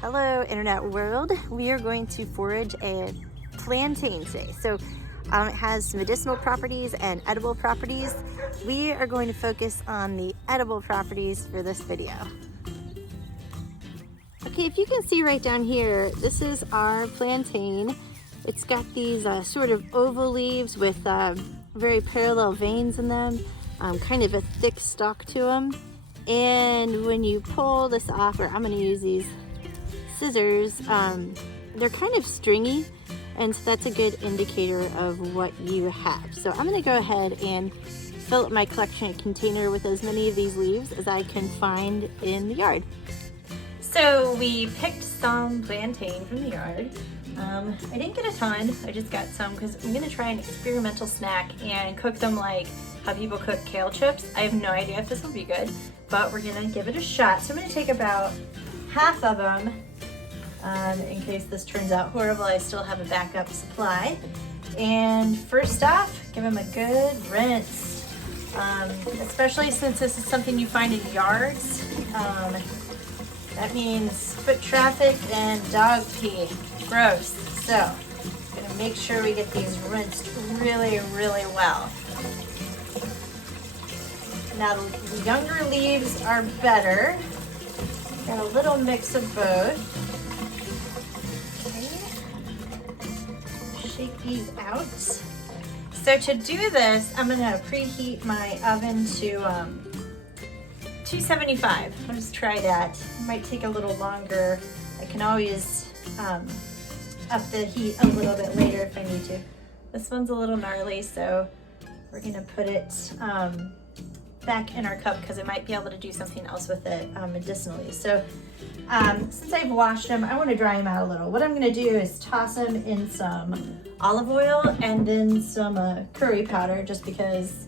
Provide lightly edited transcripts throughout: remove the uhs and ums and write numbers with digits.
Hello internet world. We are going to forage a plantain today. So it has medicinal properties and edible properties. We are going to focus on the edible properties for this video. Okay, if you can see right down here, this is our plantain. It's got these sort of oval leaves with very parallel veins in them, kind of a thick stalk to them. And when you pull this off, or I'm going to use these scissors, they're kind of stringy, and so that's a good indicator of what you have. So I'm going to go ahead and fill up my collection container with as many of these leaves as I can find in the yard. So we picked some plantain from the yard. I didn't get a ton, I just got some because I'm going to try an experimental snack and cook them like how people cook kale chips. I have no idea if this will be good, but we're going to give it a shot. So I'm going to take about half of them. In case this turns out horrible, I still have a backup supply. And first off, give them a good rinse. Especially since this is something you find in yards. That means foot traffic and dog pee. Gross. So, I'm gonna make sure we get these rinsed really, really well. Now, the younger leaves are better. Got a little mix of both. Shake these out. So to do this, I'm gonna preheat my oven to 275. I'll just try that. It might take a little longer. I can always up the heat a little bit later if I need to. This one's a little gnarly, so we're gonna put it back in our cup because I might be able to do something else with it medicinally. So since I've washed them, I want to dry them out a little. What I'm going to do is toss them in some olive oil and then some curry powder, just because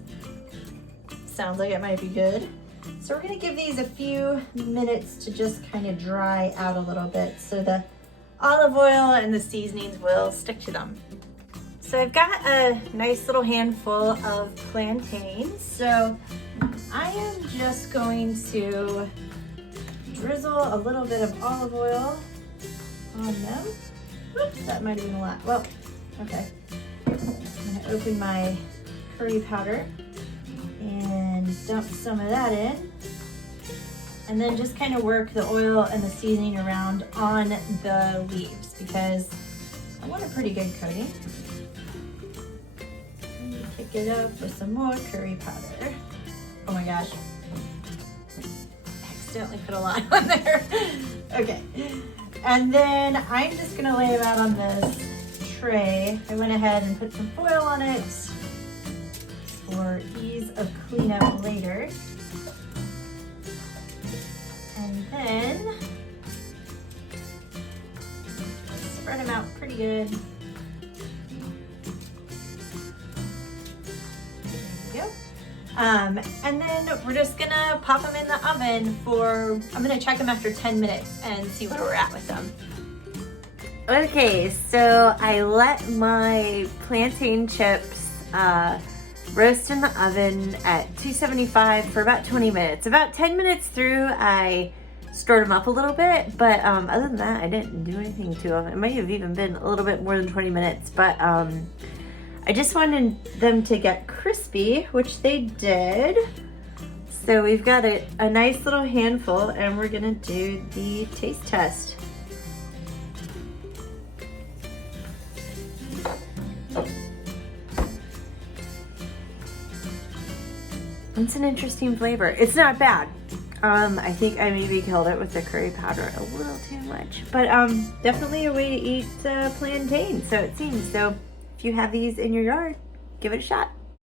it sounds like it might be good. So we're going to give these a few minutes to just kind of dry out a little bit so the olive oil and the seasonings will stick to them. So I've got a nice little handful of plantains. So I am just going to drizzle a little bit of olive oil on them. Oops, that might have been a lot. Well, okay. I'm gonna open my curry powder and dump some of that in. And then just kind of work the oil and the seasoning around on the leaves because I want a pretty good coating. Pick it up with some more curry powder. Oh my gosh. Accidentally put a lot on there. Okay. And then I'm just gonna lay it out on this tray. I went ahead and put some foil on it for ease of cleanup later. And then spread them out pretty good. And then we're just gonna pop them in the oven for, I'm gonna check them after 10 minutes and see where we're at with them. Okay, so I let my plantain chips roast in the oven at 275 for about 20 minutes. About 10 minutes through, I stirred them up a little bit, but other than that, I didn't do anything to them. It might have even been a little bit more than 20 minutes, but I just wanted them to get crispy, which they did. So we've got a nice little handful and we're gonna do the taste test. It's an interesting flavor. It's not bad. I think I maybe killed it with the curry powder a little too much, but definitely a way to eat plantain, so it seems. So if you have these in your yard, give it a shot.